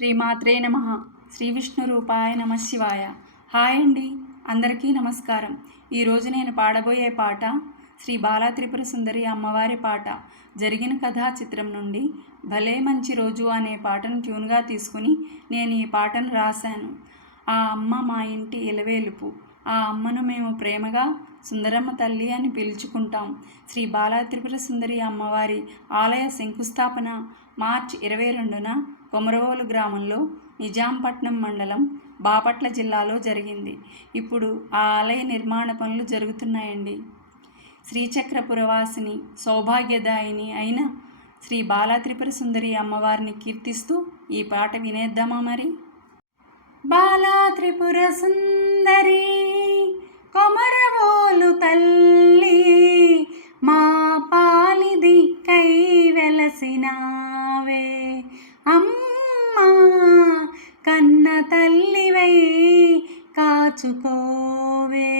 శ్రీమాత్రే నమః. శ్రీ విష్ణు రూపాయ నమః శివాయ. హాయ్ అండి, అందరికీ నమస్కారం. ఈరోజు నేను పాడబోయే పాట శ్రీ బాలా త్రిపుర సుందరి అమ్మవారి పాట. జరిగిన కథా చిత్రం నుండి భలే మంచి రోజు అనే పాటను ట్యూన్గా తీసుకుని నేను ఈ పాటను రాశాను. ఆ అమ్మ మా ఇంటి ఇలవేలుపు. ఆ అమ్మను మేము ప్రేమగా సుందరమ్మ తల్లి అని పిలుచుకుంటాం. శ్రీ బాలా త్రిపుర సుందరి అమ్మవారి ఆలయ శంకుస్థాపన మార్చి 22న కొమరవోలు గ్రామంలో నిజాంపట్నం మండలం బాపట్ల జిల్లాలో జరిగింది. ఇప్పుడు ఆ ఆలయ నిర్మాణ పనులు జరుగుతున్నాయండి. శ్రీచక్రపురవాసిని సౌభాగ్యదాయిని అయిన శ్రీ బాలా త్రిపుర సుందరి అమ్మవారిని కీర్తిస్తూ ఈ పాట వినేద్దామా మరి. బాలా త్రిపుర సుందరి కొమరవోలు తల్లి, మా పాలి దిక్కై వెలసినావే అమ్మా, కన్న తల్లివై కాచుకోవే.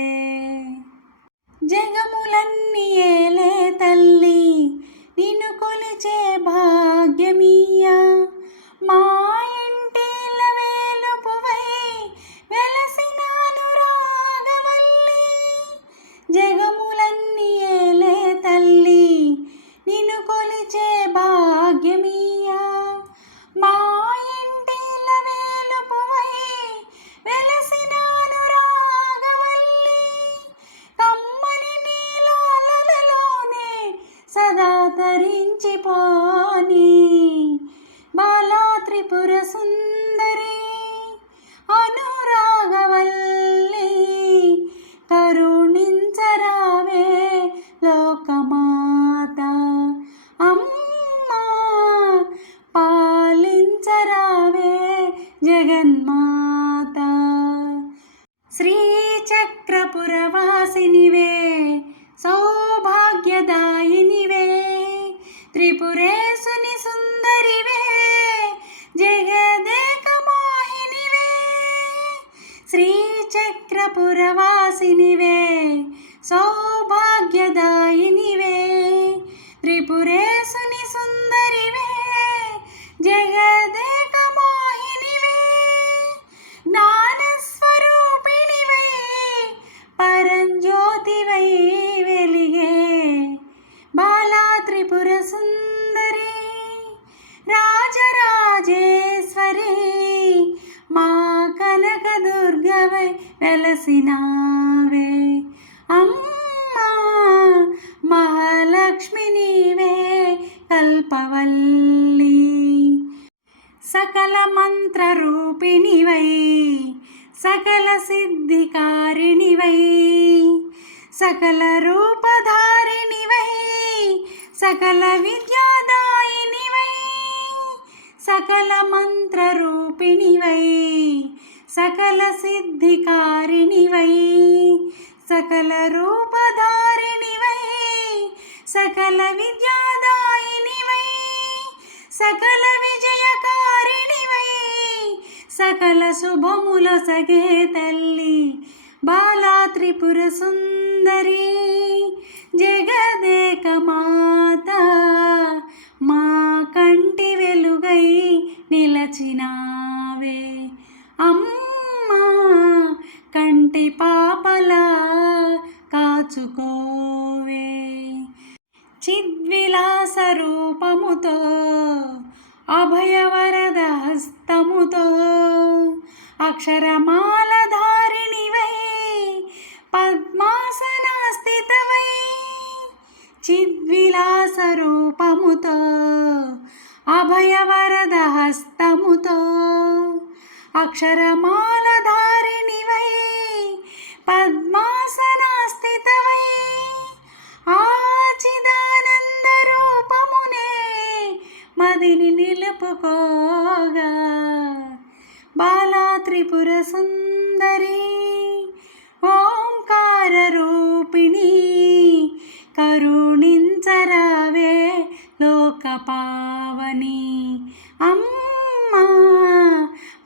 జగములన్నీ ఏలే తల్లి, నిన్ను కొలిచే భాగ్యమీయ, మా ఇంటి ఇలవేలుపువై వెలసినాను రాగవల్లి. జగములన్నీ ఏలే తల్లి, నిన్ను కొలిచే భాగ్యమీయ, మా ఇంటి ఇలవేలుపువై వెలసినాను రాగవల్లి. కమ్మని నీలాలలోనే సదా తరించిపోని బాలా త్రిపుర సుందరి అనురాగవల్లి, కరుణించరావే లోకమాత అమ్మా, పాలించరావే జగన్మాత. శ్రీచక్రపురవాసినివే సౌభాగ్యదాయినివే, త్రిపురేశుని సుందరివే జగదేక మోహినివే. శ్రీచక్రపురవాసినివే సౌభాగ్యదాయినివే, త్రిపురేశుని సుందరివే జగదేక మోహినివే. జ్ఞానస్వరూపిణివై పరంజ్యోతివై వెలిగే బాలా త్రిపుర సుందరి, రాజరాజేశ్వరి మా కనక దుర్గవై వెలసినావే అమ్మా, మహాలక్ష్మి నీవే కల్పవల్లి. సకల మంత్ర రూపిణివై సకల సిద్ధికారిణివై, సకల రూపధారిణివై సకల విద్యాదాయినివై, సకల మంత్ర రూపిణివై సకల సిద్ధికారిణివై, సకల రూపధారిణివై సకల విద్యాదాయినివై, సకల విజయకారిణివై సకల శుభముల సగే తల్లి బాలా త్రిపుర సుందరి జగదేక మాత, మా కంటి వెలుగై నిలచినావే అమ్మా, కంటి పాపలా కాచుకోవే. చిద్విలాస రూపముతో అభయవరద హస్తముతో, అక్షరమాల ధారిణివై పద్మాసనాస్థితవై, చిద్విలాస రూపముతో అభయవరద హస్తముతో, అక్షరమాల ధారిణివై పద్మాసనాస్థితవై, ఆచిదానంద రూపమునే మదిని నిలుపుకోగా బాలా త్రిపుర సుందరి ఓంకార రూపిణి, కరుణించరావే లోకపావని అమ్మా,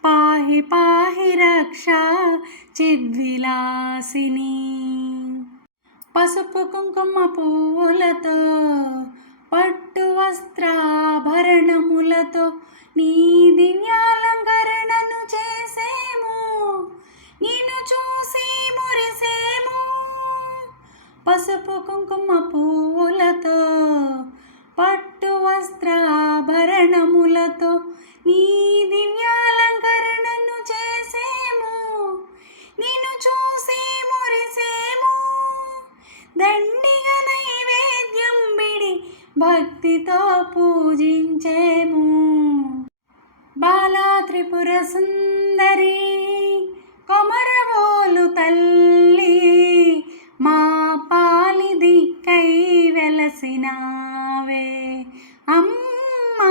పాహి పాహి రక్ష చిద్విలాసిని. పసుపు కుంకుమ పువ్వులతో పట్టు వస్త్రాభరణములతో నీ దివ్యాలంకార బాలా త్రిపుర సుందరి కొమరవోలు తల్లి మా పాలిది కై వెలసినావే అమ్మా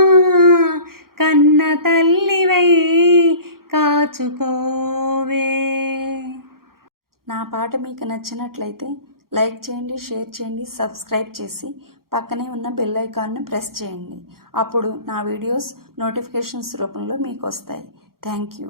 కన్న తల్లివై కాచుకోవే. నా పాట మీకు నచ్చినట్లయితే లైక్ చేయండి, షేర్ చేయండి, సబ్స్క్రైబ్ చేసి పక్కనే ఉన్న బెల్ ఐకాన్ని ప్రెస్ చేయండి. అప్పుడు నా వీడియోస్ నోటిఫికేషన్స్ రూపంలో మీకు వస్తాయి. Thank you.